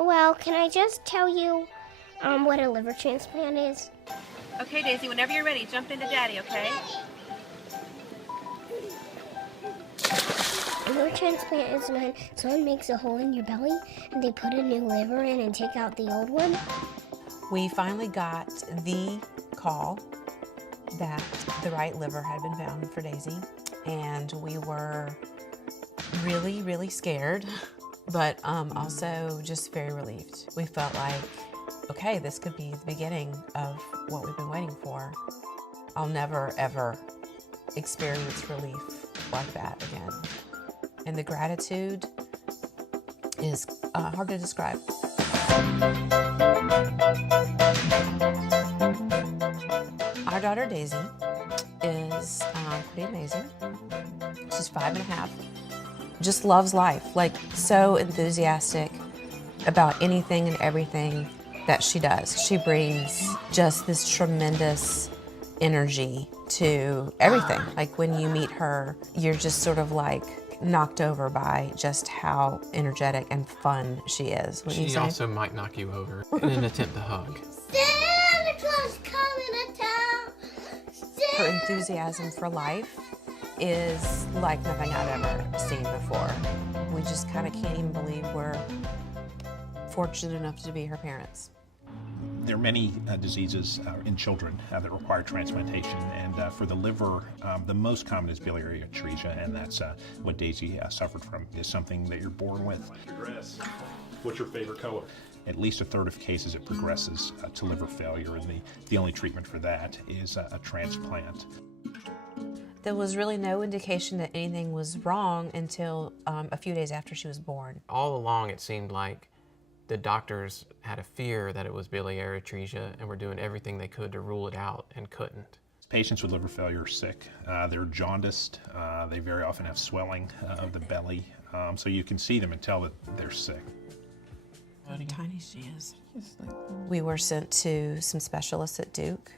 Well, can I just tell you what a liver transplant is? Okay, Daisy, whenever you're ready, jump into Daddy, okay? A liver transplant is when someone makes a hole in your belly and they put a new liver in and take out the old one. We finally got the call that the right liver had been found for Daisy, and we were really, really scared, but also just very relieved. We felt like, okay, this could be the beginning of what we've been waiting for. I'll never, ever experience relief like that again. And the gratitude is hard to describe. Our daughter Daisy is pretty amazing. She's 5.5. Just loves life, like so enthusiastic about anything and everything that she does. She brings just this tremendous energy to everything. Like when you meet her, you're just sort of like knocked over by just how energetic and fun she is. She also might knock you over in an attempt to hug. Santa Claus coming to town. Her enthusiasm for life is like nothing I've ever seen before. We just kind of can't even believe we're fortunate enough to be her parents. There are many diseases in children that require transplantation, and for the liver, the most common is biliary atresia, and that's what Daisy suffered from. Is something that you're born with. What's your favorite color? At least a third of cases it progresses to liver failure, and the only treatment for that is a transplant. There was really no indication that anything was wrong until a few days after she was born. All along it seemed like the doctors had a fear that it was biliary atresia and were doing everything they could to rule it out and couldn't. Patients with liver failure are sick. They're jaundiced. They very often have swelling of the belly. So you can see them and tell that they're sick. How tiny she is. We were sent to some specialists at Duke.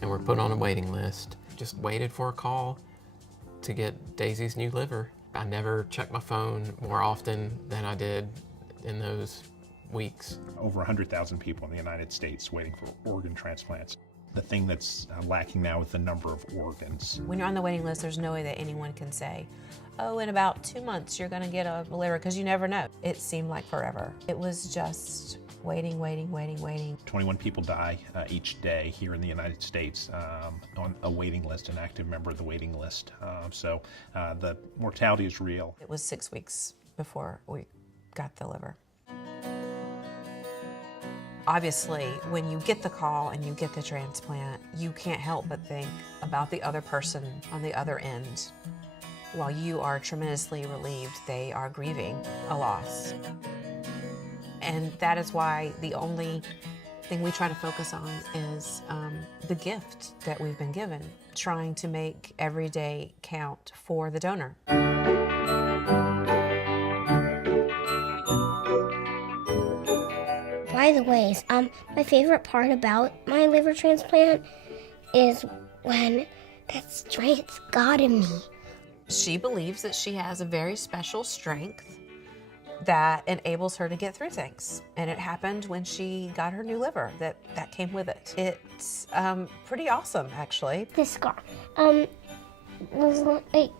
And we're put on a waiting list. Just waited for a call to get Daisy's new liver. I never checked my phone more often than I did in those weeks. Over 100,000 people in the United States waiting for organ transplants. The thing that's lacking now is the number of organs. When you're on the waiting list, there's no way that anyone can say, oh, in about 2 months you're going to get a liver, because you never know. It seemed like forever. It was just waiting, waiting, waiting, waiting. 21 people die each day here in the United States on a waiting list, an active member of the waiting list. So the mortality is real. It was 6 weeks before we got the liver. Obviously, when you get the call and you get the transplant, you can't help but think about the other person on the other end. While you are tremendously relieved, they are grieving a loss. And that is why the only thing we try to focus on is the gift that we've been given, trying to make every day count for the donor. By the way, my favorite part about my liver transplant is when that strength got in me. She believes that she has a very special strength that enables her to get through things. And it happened when she got her new liver, that came with it. It's pretty awesome, actually. This scar. I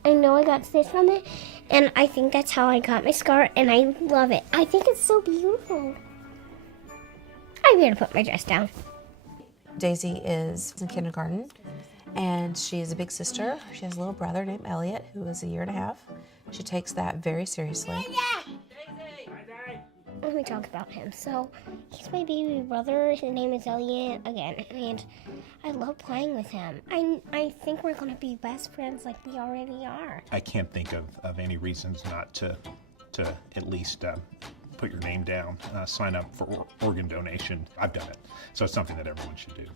know I got stitches from it, and I think that's how I got my scar, and I love it. I think it's so beautiful. I'm here to put my dress down. Daisy is in kindergarten, and she is a big sister. She has a little brother named Elliot, who is 1.5 years. She takes that very seriously. Let me talk about him. So, he's my baby brother. His name is Elliot, again, and I love playing with him. I think we're going to be best friends like we already are. I can't think of any reasons not to at least put your name down, sign up for organ donation. I've done it, so it's something that everyone should do.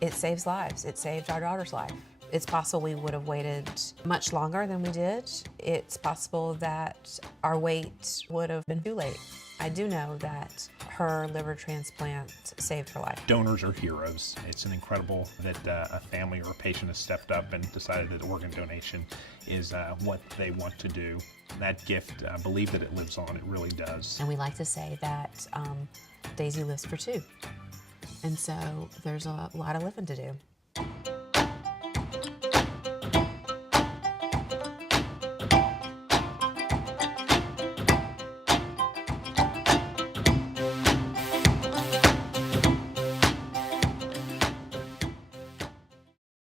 It saves lives. It saved our daughter's life. It's possible we would have waited much longer than we did. It's possible that our wait would have been too late. I do know that her liver transplant saved her life. Donors are heroes. It's incredible that a family or a patient has stepped up and decided that organ donation is what they want to do. That gift, believe that it lives on. It really does. And we like to say that Daisy lives for two. And so there's a lot of living to do.